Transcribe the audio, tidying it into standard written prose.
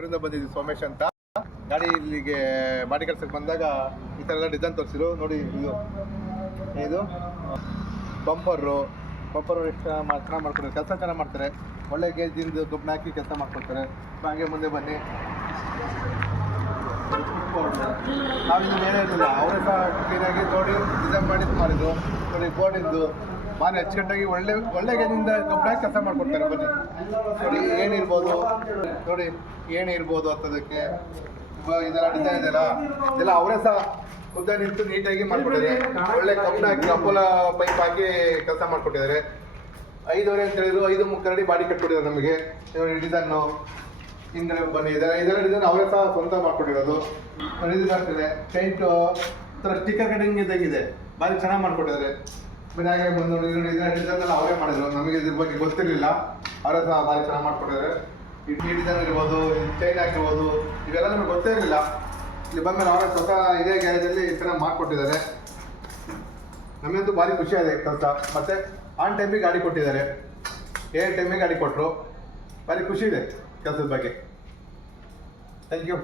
ಕೊಟ್ಟರಿಂದ ಬಂದಿದ್ದೀವಿ ಸೋಮೇಶ್ ಅಂತ. ಗಾಡಿ ಇಲ್ಲಿಗೆ ಬಾಡಿ ಕೆಲಸಕ್ಕೆ ಬಂದಾಗ ಈ ಥರ ಎಲ್ಲ ಡಿಸೈನ್ ತೋರಿಸಿರು ನೋಡಿ. ಇದು ಬಂಪರು ಎಷ್ಟು ಚೆನ್ನಾಗಿ ಮಾಡ್ಕೊಡ್ತಾರೆ, ಕೆಲಸ ಚೆನ್ನಾಗಿ ಮಾಡ್ತಾರೆ. ಒಳ್ಳೆ ಗೇಜಿಂದು ಗೊಬ್ಬರ ಹಾಕಿ ಕೆಲಸ ಮಾಡ್ಕೊಡ್ತಾರೆ. ಹಾಗೆ ಮುಂದೆ ಬನ್ನಿ. ನಾವು ಇದನ್ನು ಏನೇ ಇರಲಿಲ್ಲ, ಅವರೇ ಸಹ ಕ್ಲೀನಾಗಿ ನೋಡಿ ಡಿಸೈನ್ ಮಾಡಿದ್ದು ನೋಡಿ. ಬೋರ್ಡಿಂದು ಭಾರಿ ಅಚ್ಚುಕಟ್ಟಾಗಿ ಒಳ್ಳೆ ಗೇಜಿಂದ ಗೊಬ್ಬರ ಹಾಕಿ ಕೆಲಸ ಮಾಡ್ಕೊಡ್ತಾರೆ. ಬನ್ನಿ ನೋಡಿ ಏನಿರ್ಬೋದು, ನೋಡಿ ಏನಿರ್ಬೋದು ಅಂತದಕ್ಕೆ ಇದೆಲ್ಲ ಡಿಸೈನ್ ಇದೆಲ್ಲ ಅವರೇ ಸಹ ಉದ್ದ ನಿಂತು ನೀಟಾಗಿ ಮಾಡ್ಕೊಟ್ಟಿದ್ದಾರೆ. ಒಳ್ಳೆ ಕಬ್ಬಣ ಹಾಕಿ ಅಪೋಲೋ ಪೈಪ್ ಹಾಕಿ ಕೆಲಸ ಮಾಡ್ಕೊಟ್ಟಿದ್ದಾರೆ. 5.5 ಅಂತ ಹೇಳಿದ್ರು, 5.3 ಅಡಿ ಬಾಡಿ ಕಟ್ಕೊಟ್ಟಿದ್ದಾರೆ ನಮಗೆ. ಡಿಸೈನು ಹಿಂದೆ ಬನ್ನಿ, ಇದೆಲ್ಲ ಡಿಸೈನ್ ಅವರೇ ಸಹ ಸ್ವಂತ ಮಾಡ್ಕೊಟ್ಟಿರೋದು. ಇದು ಆಗ್ತದೆ ಪೇಂಟು ಥರ ಸ್ಟಿಕ್ಕರ್ ಕಟಿಂಗ್ ಇದ್ದಂಗಿದೆ, ಭಾರಿ ಚೆನ್ನಾಗಿ ಮಾಡ್ಕೊಟ್ಟಿದ್ದಾರೆ. ಹಾಗೆ ಬಂದು ನೋಡಿ ಡಿಸೈನ್ ಎಲ್ಲ ಅವರೇ ಮಾಡಿದ್ರು, ನಮಗೆ ಇದ್ರ ಬಗ್ಗೆ ಗೊತ್ತಿರಲಿಲ್ಲ. ಅವರೇ ಸಹ ಭಾರಿ ಚೆನ್ನಾಗಿ ಮಾಡ್ಕೊಟ್ಟಿದ್ದಾರೆ. ಈ ಡಿಸೈನ್ ಇರ್ಬೋದು, ಚೈನ್ ಆಗಿರ್ಬೋದು, ಇವೆಲ್ಲ ನಮಗೆ ಗೊತ್ತೇ ಇರಲಿಲ್ಲ. ಇಲ್ಲಿ ಬಂದ್ಮೇಲೆ ಅವರೇ ಸ್ವತಃ ಇದೇ ಗ್ಯಾರೇಜಲ್ಲಿ ಈ ಥರ ಮಾಡಿಕೊಟ್ಟಿದ್ದಾರೆ. ನಮಗಂತೂ ಭಾರಿ ಖುಷಿ ಆಗಿದೆ ಕೆಲಸ. ಮತ್ತು ಆನ್ ಟೈಮಿಗೆ ಗಾಡಿ ಕೊಟ್ಟಿದ್ದಾರೆ, ಟೈಮಿಗೆ ಗಾಡಿ ಕೊಟ್ಟರು. ಭಾರಿ ಖುಷಿ ಇದೆ ಕೆಲಸದ ಬಗ್ಗೆ. Thank you.